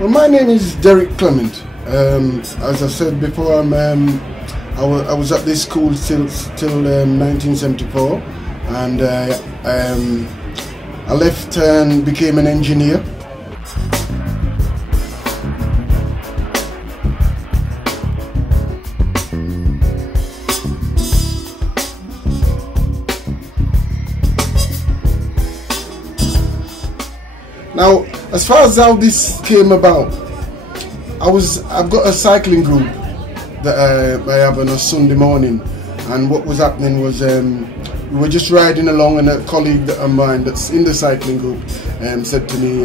Well, my name is Derek Clement. As I said before, I was at this school till 1974, and I left and became an engineer. Now, as far as how this came about, I've got a cycling group that I have on a Sunday morning, and what was happening was we were just riding along, and a colleague of mine that's in the cycling group said to me,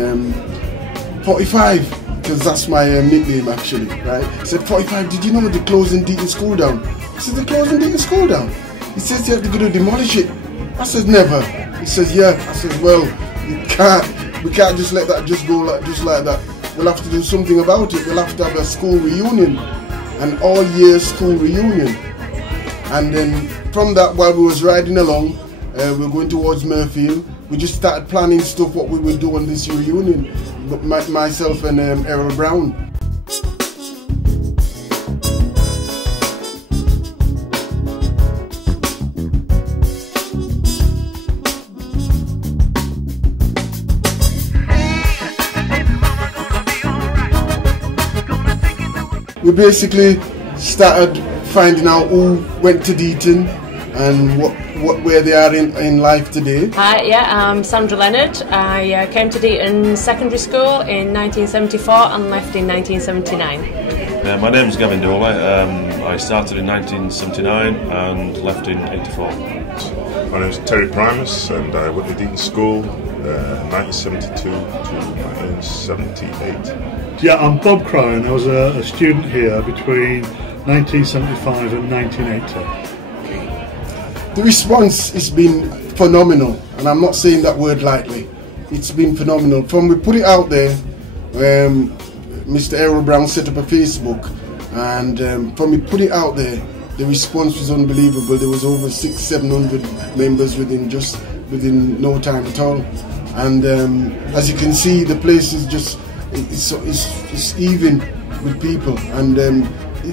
45, because that's my nickname actually, right? He said, 45, did you know they're closing Deighton School down? I said, they're closing Deighton School down? He says, yeah, they're going to demolish it. I said, never. He says, yeah. I said, well, we can't just let that just go just like that. We'll have to do something about it. We'll have to have a school reunion, an all-year school reunion. And then from that, while we was riding along, we were going towards Murfield, we just started planning stuff what we would do on this reunion. Myself and Errol Brown. We basically started finding out who went to Deighton and where they are in life today. Hi, yeah, I'm Sandra Leonard. I came to Deighton Secondary School in 1974 and left in 1979. My name is Gavin Dole. I started in 1979 and left in 84. My name is Terry Primus, and I went to Deighton School 1972 to 1978. Yeah, I'm Bob Crone. I was a student here between 1975 and 1980. The response has been phenomenal, and I'm not saying that word lightly. It's been phenomenal. From we put it out there, Mr. Errol Brown set up a Facebook, and from we put it out there, the response was unbelievable. There was over 600-700 members within no time at all, and as you can see, the place is just it's even with people, and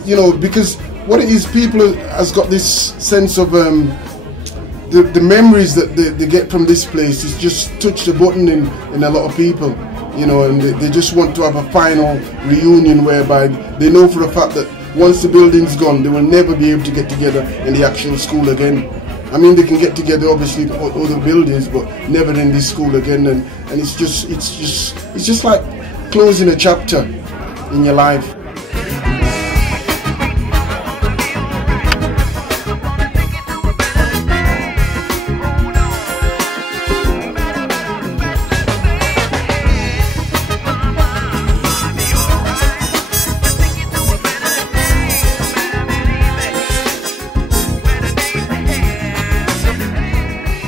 you know, because what it is, people has got this sense of the memories that they get from this place is just touch the button in a lot of people, you know, and they just want to have a final reunion whereby they know for a fact that once the building's gone, they will never be able to get together in the actual school again. I mean, they can get together obviously in other buildings, but never in this school again, and it's just like closing a chapter in your life.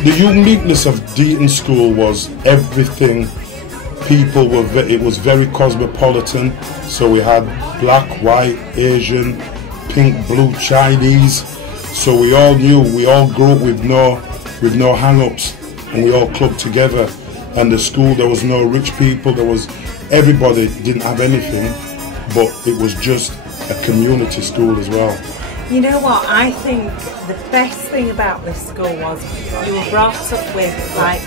The uniqueness of Deighton School was everything. People were, it was very cosmopolitan, so we had black, white, Asian, pink, blue, Chinese, so we all knew, we all grew up with no hang-ups, and we all clubbed together. And the school, there was no rich people, everybody didn't have anything, but it was just a community school as well. You know what, I think the best thing about this school was you were brought up with, like,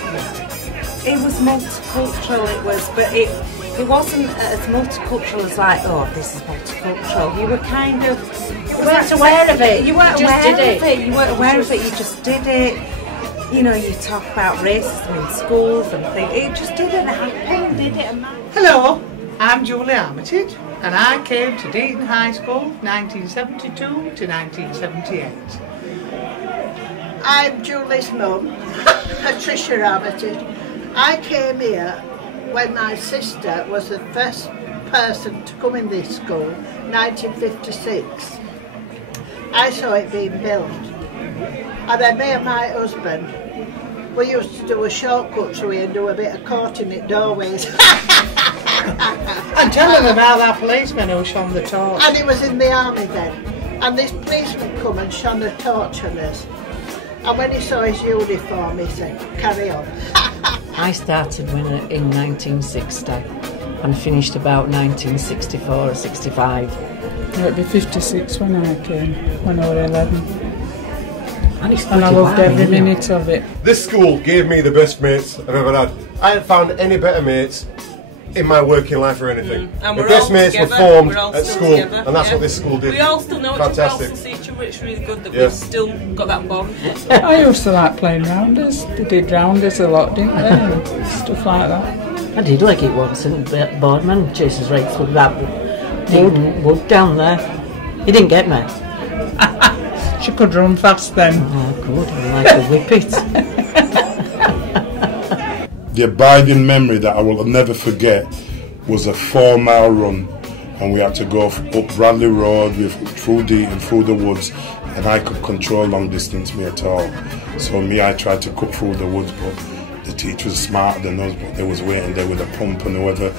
it was multicultural, but it wasn't as multicultural as like, oh, this is multicultural. You were kind of, you weren't aware of it. You weren't aware of it. You weren't aware of it. You just did it. You know, you talk about racism in schools and things. It just didn't happen, did it? Hello, I'm Julie Armitage, and I came to Deighton High School 1972 to 1978. I'm Julie's mum, Patricia Armitage. I came here when my sister was the first person to come in this school, 1956. I saw it being built. And then me and my husband, we used to do a shortcut through here and do a bit of courting at doorways. And tell them about that policeman who shone the torch. And he was in the army then. And this policeman come and shone a torch on us. And when he saw his uniform, he said, carry on. I started in 1960 and finished about 1964 or 65. It'd be 56 when I came, when I was 11. And I loved every minute of it. This school gave me the best mates I've ever had. I haven't found any better mates in my working life or anything. And the best mates were formed at school, together, and that's what this school did. We all still know Fantastic. each other, we all still see each other. It's really good that we've still got that bond. I used to like playing rounders. They did rounders a lot, didn't they? And stuff like that. I did like it once, and Boardman chases rakes with that wood down there. He didn't get me. She could run fast then. Oh, good. I like to whip it. The abiding memory that I will never forget was a 4-mile run, and we had to go up Bradley Road, through Deighton, through the woods, and I could control long distance me at all. So I tried to cut through the woods, but the teacher was smarter than us, but they was waiting there with a pump, and whoever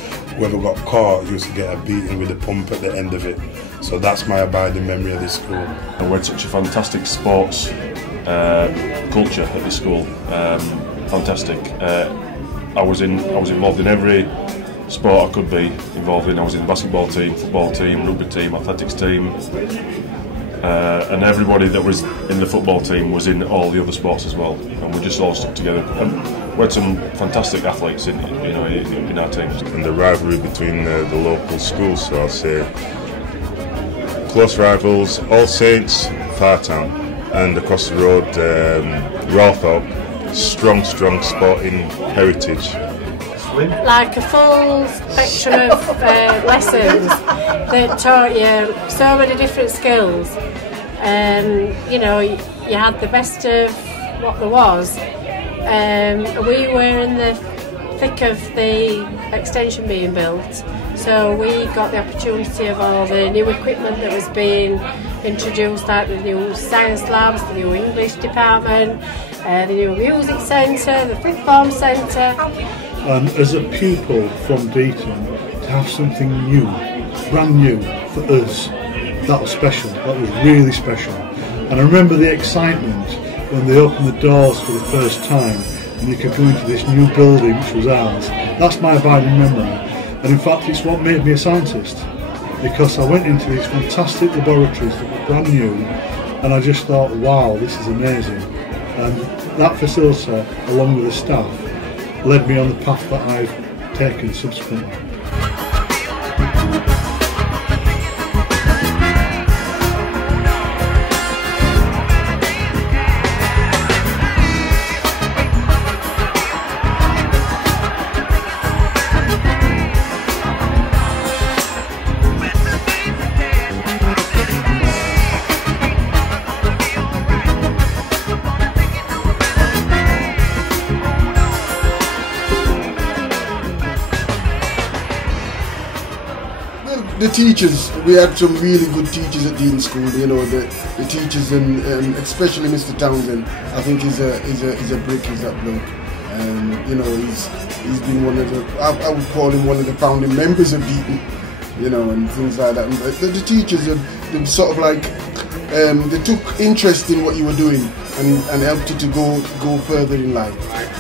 got caught used to get a beating with the pump at the end of it. So that's my abiding memory of this school. And we had such a fantastic sports culture at this school. Fantastic. I was involved in every sport I could be involved in. I was in the basketball team, football team, rugby team, athletics team, and everybody that was in the football team was in all the other sports as well. And we just all stuck together. And we had some fantastic athletes in our teams. And the rivalry between the local schools, so I'll say close rivals, All Saints, Fartown, and across the road, Ralthorpe. Strong sporting heritage. Like a full spectrum of lessons that taught you so many different skills. You know, you had the best of what there was. We were in the thick of the extension being built, so we got the opportunity of all the new equipment that was being introduced, like the new science labs, the new English department, the new music centre, the fifth form centre. And as a pupil from Deighton, to have something new, brand new for us, that was special. That was really special. And I remember the excitement when they opened the doors for the first time and you could go into this new building which was ours. That's my abiding memory. And in fact it's what made me a scientist, because I went into these fantastic laboratories that were brand new and I just thought, wow, this is amazing. And that facility, along with the staff, led me on the path that I've taken subsequently. The teachers, we had some really good teachers at Deighton School. You know, the teachers, and especially Mr. Townsend. I think he's a brick. He's that bloke. You know, he's been one of the. I would call him one of the founding members of Deighton. You know, and things like that. And the teachers have sort of like they took interest in what you were doing and helped you to go further in life.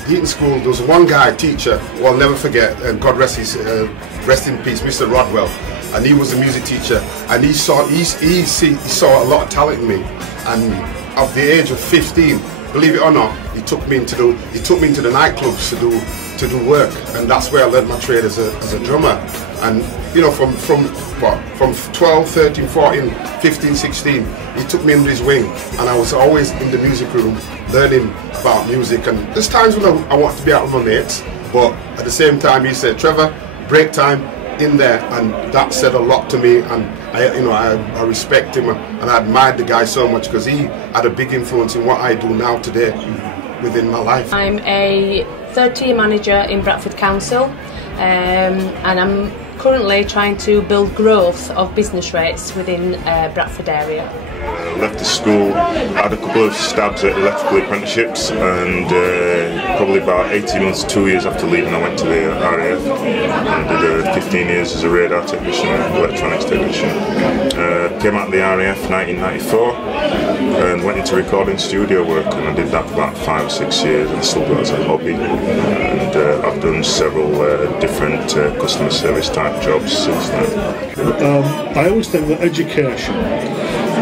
Deighton School, there was one guy, teacher, who I'll never forget, and God rest in peace, Mr. Rodwell. And he was a music teacher, and he saw a lot of talent in me. And at the age of 15, believe it or not, he took me into the nightclubs to do work, and that's where I learned my trade as a drummer. And you know, from 12, 13, 14, 15, 16, he took me under his wing, and I was always in the music room learning about music. And there's times when I want to be out with my mates, but at the same time he said, Trevor, break time in there, and that said a lot to me. And I respect him and I admired the guy so much because he had a big influence in what I do now today within my life. I'm a third-tier manager in Bradford Council, and I'm currently trying to build growth of business rates within Bradford area. Left the school, had a couple of stabs at electrical apprenticeships, and probably about 18 months, 2 years after leaving, I went to the RAF and did 15 years as a radar technician and electronics technician. Came out of the RAF 1994 and went into recording studio work, and I did that for about 5 or 6 years, and still do it as a hobby. And I've done several different customer service type jobs since then. I always think that education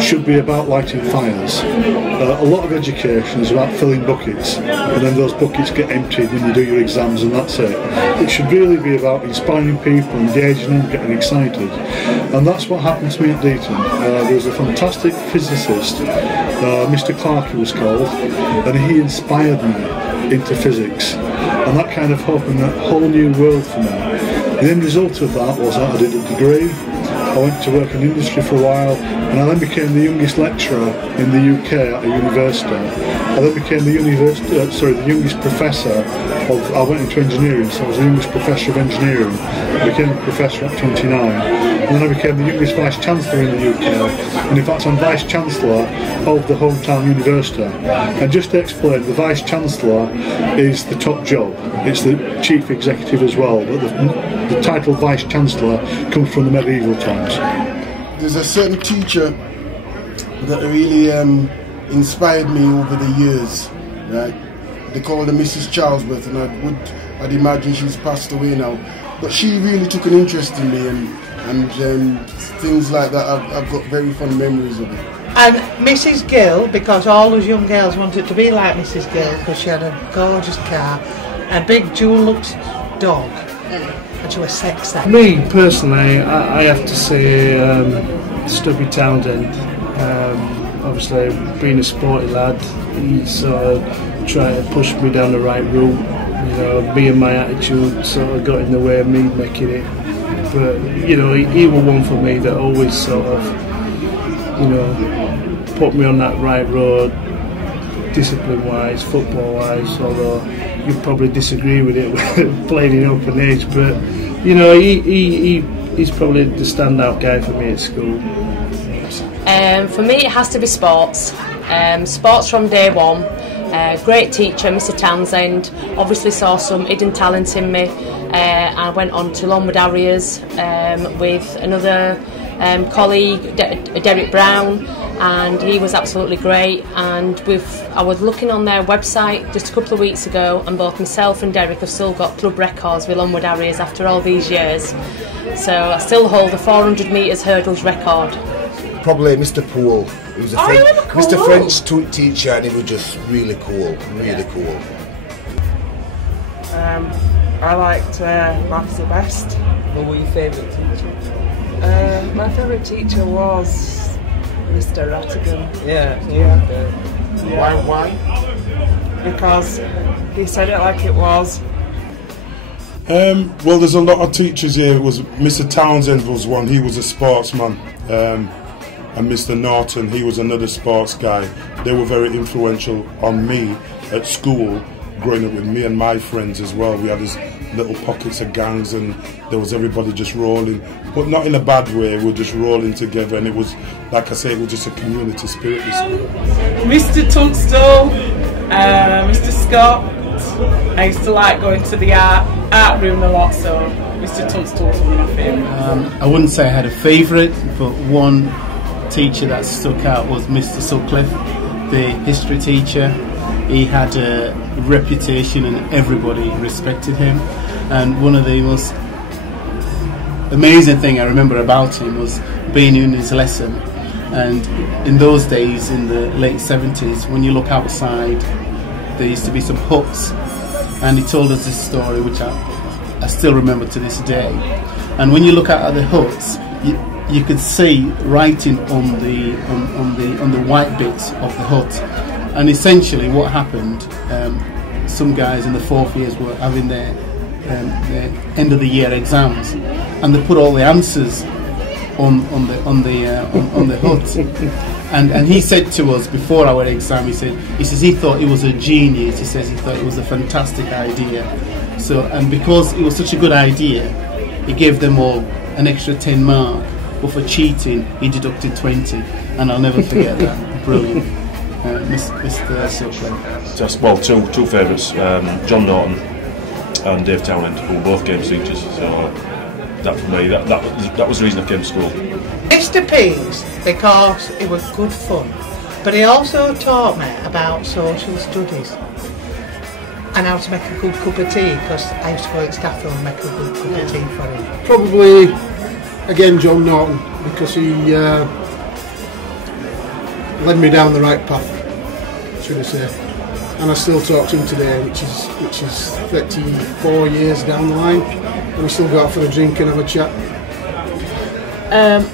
should be about lighting fires. A lot of education is about filling buckets, and then those buckets get emptied when you do your exams, and that's it. It should really be about inspiring people, engaging them, getting excited, and that's what happened to me at Deighton. There was a fantastic physicist, Mr. Clark he was called, and he inspired me into physics, and that kind of opened a whole new world for me. The end result of that was that I did a degree. I went to work in industry for a while, and I then became the youngest lecturer in the UK at a university. I then became the youngest professor of, I went into engineering, so I was the youngest professor of engineering. I became a professor at 29, and then I became the youngest Vice-Chancellor in the UK, and in fact I'm Vice-Chancellor of the hometown university. And just to explain, the Vice-Chancellor is the top job, it's the Chief Executive as well, but the title Vice-Chancellor comes from the medieval times. There's a certain teacher that really inspired me over the years. Right? They called her Mrs. Charlesworth, and I'd imagine she's passed away now. But she really took an interest in me, and things like that. I've got very fond memories of it. And Mrs. Gill, because all those young girls wanted to be like Mrs. Gill, because she had a gorgeous car, a big jewel-looked dog. And she was sexy. Me personally, I have to say Stubby Townsend. Obviously, being a sporty lad, he sort of tried to push me down the right route. You know, me and my attitude sort of got in the way of me making it. But you know, he was one for me that always sort of, you know, put me on that right road, discipline-wise, football-wise. Although you'd probably disagree with it playing in open age, but you know, he's probably the standout guy for me at school. For me, it has to be sports. Sports from day one. Great teacher, Mr. Townsend. Obviously saw some hidden talent in me. I went on to Longwood Harriers with another colleague, Derek Brown, and he was absolutely great. And I was looking on their website just a couple of weeks ago, and both myself and Derek have still got club records with Longwood Harriers after all these years. So I still hold the 400 metres hurdles record. Probably Mr. Poole. He was a Mr. French teacher, and he was just really cool, really cool. I liked maths the best. What were your favourite teacher? My favourite teacher was Mr. Rattigan. Yeah. Why? Because he said it like it was. Well, there's a lot of teachers here. It was Mr. Townsend was one. He was a sportsman, and Mr. Norton, he was another sports guy. They were very influential on me at school, growing up with me and my friends as well. We had these little pockets of gangs, and there was everybody just rolling, but not in a bad way. We were just rolling together, and it was, like I say, it was just a community spirit. Mr. Tunstall, Mr. Scott. I used to like going to the art room a lot, so Mr. Tunstall was one of my favourites. I wouldn't say I had a favourite, but one teacher that stuck out was Mr. Sutcliffe, the history teacher. He had a reputation and everybody respected him, and one of the most amazing thing I remember about him was being in his lesson. And in those days, in the late 70s, when you look outside, there used to be some huts, and he told us this story which I still remember to this day. And when you look out at the huts, you could see writing on the white bits of the hut. And essentially what happened, some guys in the fourth years were having their end of the year exams, and they put all the answers on the hut. And he said to us before our exam, he says he thought it was a genius. He says he thought it was a fantastic idea. So, and because it was such a good idea, he gave them all an extra 10 mark. But for cheating, he deducted 20, and I'll never forget that. Brilliant, Mr. Sutcliffe. Just two favourites, John Norton and Dave Townend, who were both games teachers. So that for me, that was the reason I came to school. Mr. Pease, because it was good fun, but he also taught me about social studies and how to make a good cup of tea, because I used to go to Stafford and make a good cup of tea for him. Probably, again, John Norton, because he led me down the right path, should I say. And I still talk to him today, which is 34 years down the line, and we still go out for a drink and have a chat.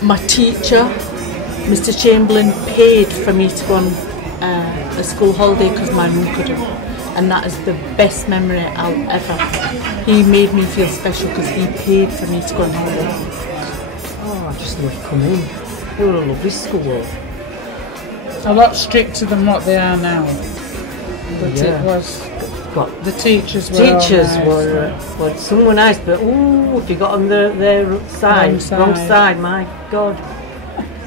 My teacher, Mr. Chamberlain, paid for me to go on a school holiday because my mum couldn't, and that is the best memory I'll ever. He made me feel special because he paid for me to go on holiday. Oh, I just love coming. They were a lovely school. A lot stricter than what they are now. But yeah. It was. What? The teachers were. Teachers were some were nice, but ooh, if you got on their side, wrong side, my God.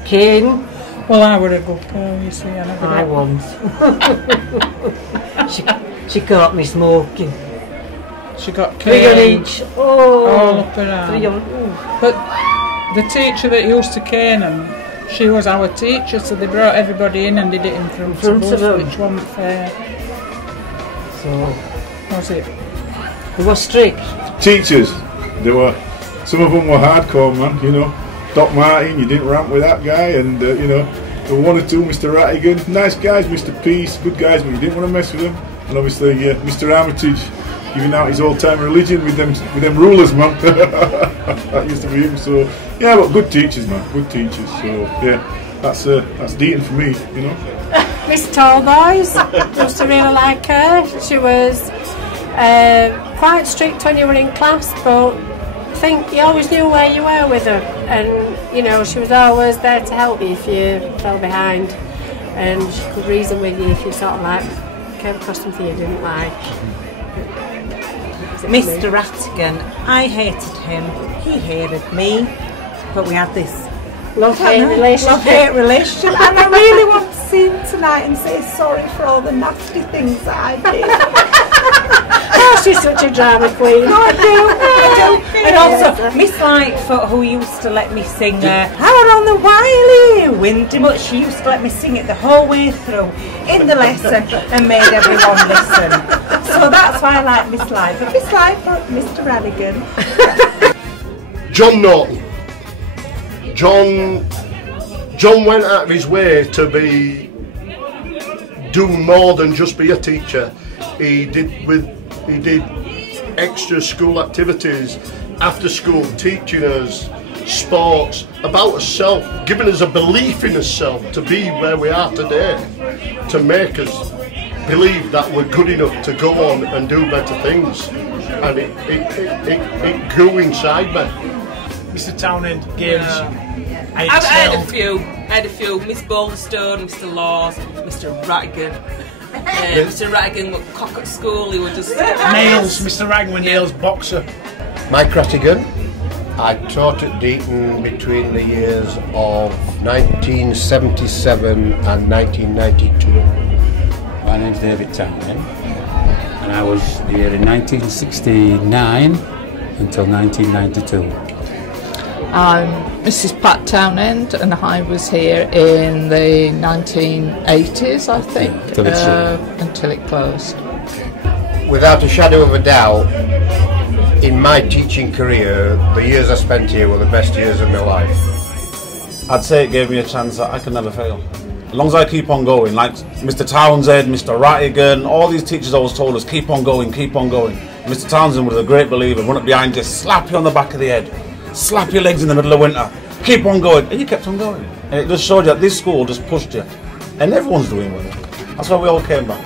King. Well, I were a good girl, you see. I wasn't. she caught me smoking. She got cane. 3 on each. Oh, all up her arm. But the teacher that used to cane them, she was our teacher, so they brought everybody in and did it in front of us, which wasn't fair. So, was it? They were strict. Teachers, some of them were hardcore, man, you know. Doc Martin, you didn't ramp with that guy, and you know, there were 1 or 2, Mr. Rattigan, nice guys, Mr. Peace, good guys, but you didn't want to mess with them. And obviously, Mr. Armitage, giving out his old-time religion with them rulers, man. That used to be him. So yeah, but good teachers, man, good teachers. So yeah, that's Deighton for me, you know. Miss Tallboys, used to really like her. She was quite strict when you were in class, but I think you always knew where you were with her, and you know, she was always there to help you if you fell behind, and she could reason with you if you sort of like came across something you didn't like. Mr. Rattigan, I hated him, he hated me, but we had this love-hate relationship. Love-hate relationship, and I really want to see him tonight and say sorry for all the nasty things that I did. Oh, she's such a drama queen. I do. And also, Miss Lightfoot, who used to let me sing Out on the Wiley, Windy Mutt, she used to let me sing it the whole way through in the lesson and made everyone listen. So that's why I like Miss Lightfoot. Miss Lightfoot, Mr. Rattigan. John Norton. John went out of his way to do more than just be a teacher. He did extra school activities, after school, teaching us sports, about herself, giving us a belief in herself to be where we are today, to make us believe that we're good enough to go on and do better things. And it grew inside me. Mr. Townend, games. I had a few. Miss Boulderstone, Mr. Laws, Mr. Rattigan. Mr. Rattigan would cock at school, he would just... Nails, Mr. Rattigan with Nails, boxer. Mike Rattigan. I taught at Deighton between the years of 1977 and 1992. My name's David Townend, and I was here in 1969 until 1992. I'm Mrs. Pat Townend, and I was here in the 1980s, I think, until it closed. Without a shadow of a doubt, in my teaching career, the years I spent here were the best years of my life. I'd say it gave me a chance that I could never fail. As long as I keep on going, like Mr. Townsend, Mr. Rattigan, all these teachers always told us, keep on going, keep on going. Mr. Townsend was a great believer, run up behind you, slap you on the back of the head. Slap your legs in the middle of winter, keep on going, and you kept on going. And it just showed you that this school just pushed you, and everyone's doing well. That's why we all came back.